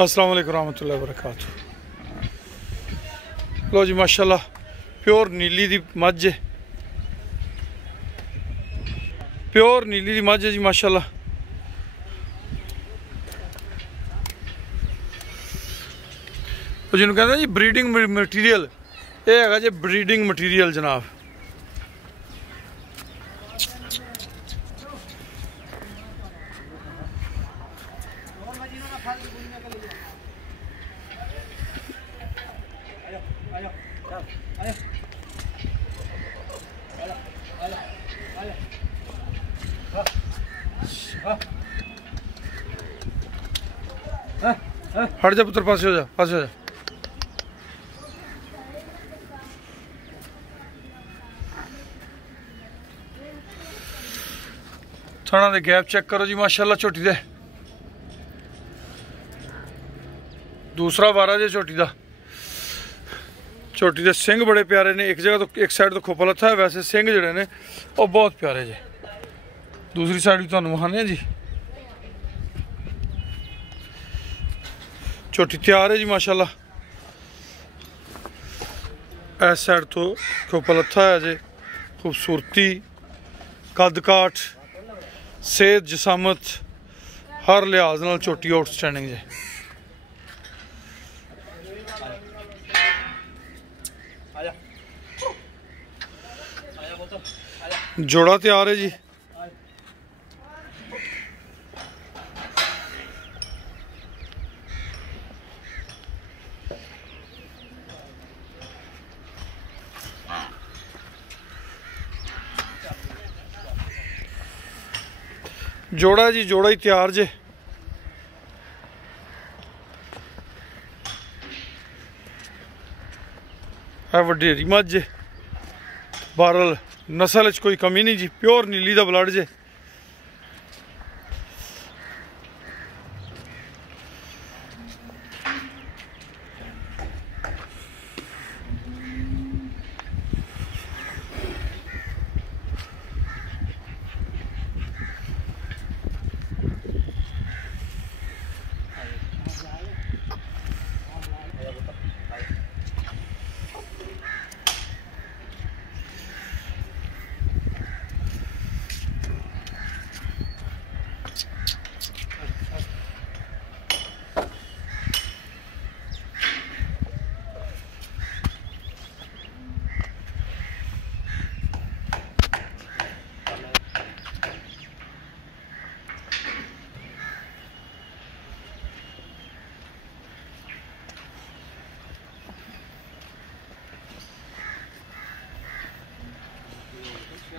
अस्सलाम वालेकुम रहमतुल्लाहि व बरकातहू। लो जी माशाल्लाह प्योर नीली दी मझ है, प्योर नीली दी मझ है जी माशाल्लाह। जिन्होंने कहते हैं जी ब्रीडिंग मटीरियल, ये है जी ब्रीडिंग मटीरियल जनाब। हट जा पुत्र, पास हो जा, पास हो जा। थोड़ा दे गैप चेक करो जी माशाल्लाह झोटी दे। दूसरा वारा जे झोटी दा। झोटी दे सिंग बड़े प्यारे ने, एक जगह तो एक साइड तो खोपा लथा है, वैसे सिंग जड़े ने वो बहुत प्यारे जे। दूसरी साइड भी तुहानू विखाने जी। झोटी तैयार है जी माशाल्लाह। इस साइड तो खोपा लथा है जे। खूबसूरती, कद काठ, सेहत, जिसामत हर लिहाज नाल झोटी आउटस्टैंडिंग जे। जोड़ा तैयार है जी। जोड़ा जी, जोड़ा ही तैयार जे। है वडेरी मझ जे। बहरहाल नस्ल कोई कमी नहीं जी, प्योर नीली दा ब्लड जे।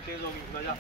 तेज होगी, खुला जा।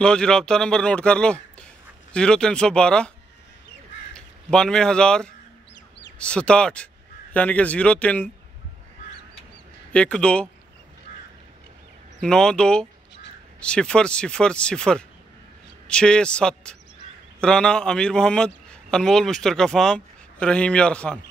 लो जी रबता नंबर नोट कर लो, 0312 92,067, यानी कि 0312 92000067। राना अमीर मोहम्मद, अनमोल मुश्तरका फार्म, रहीम यार खान।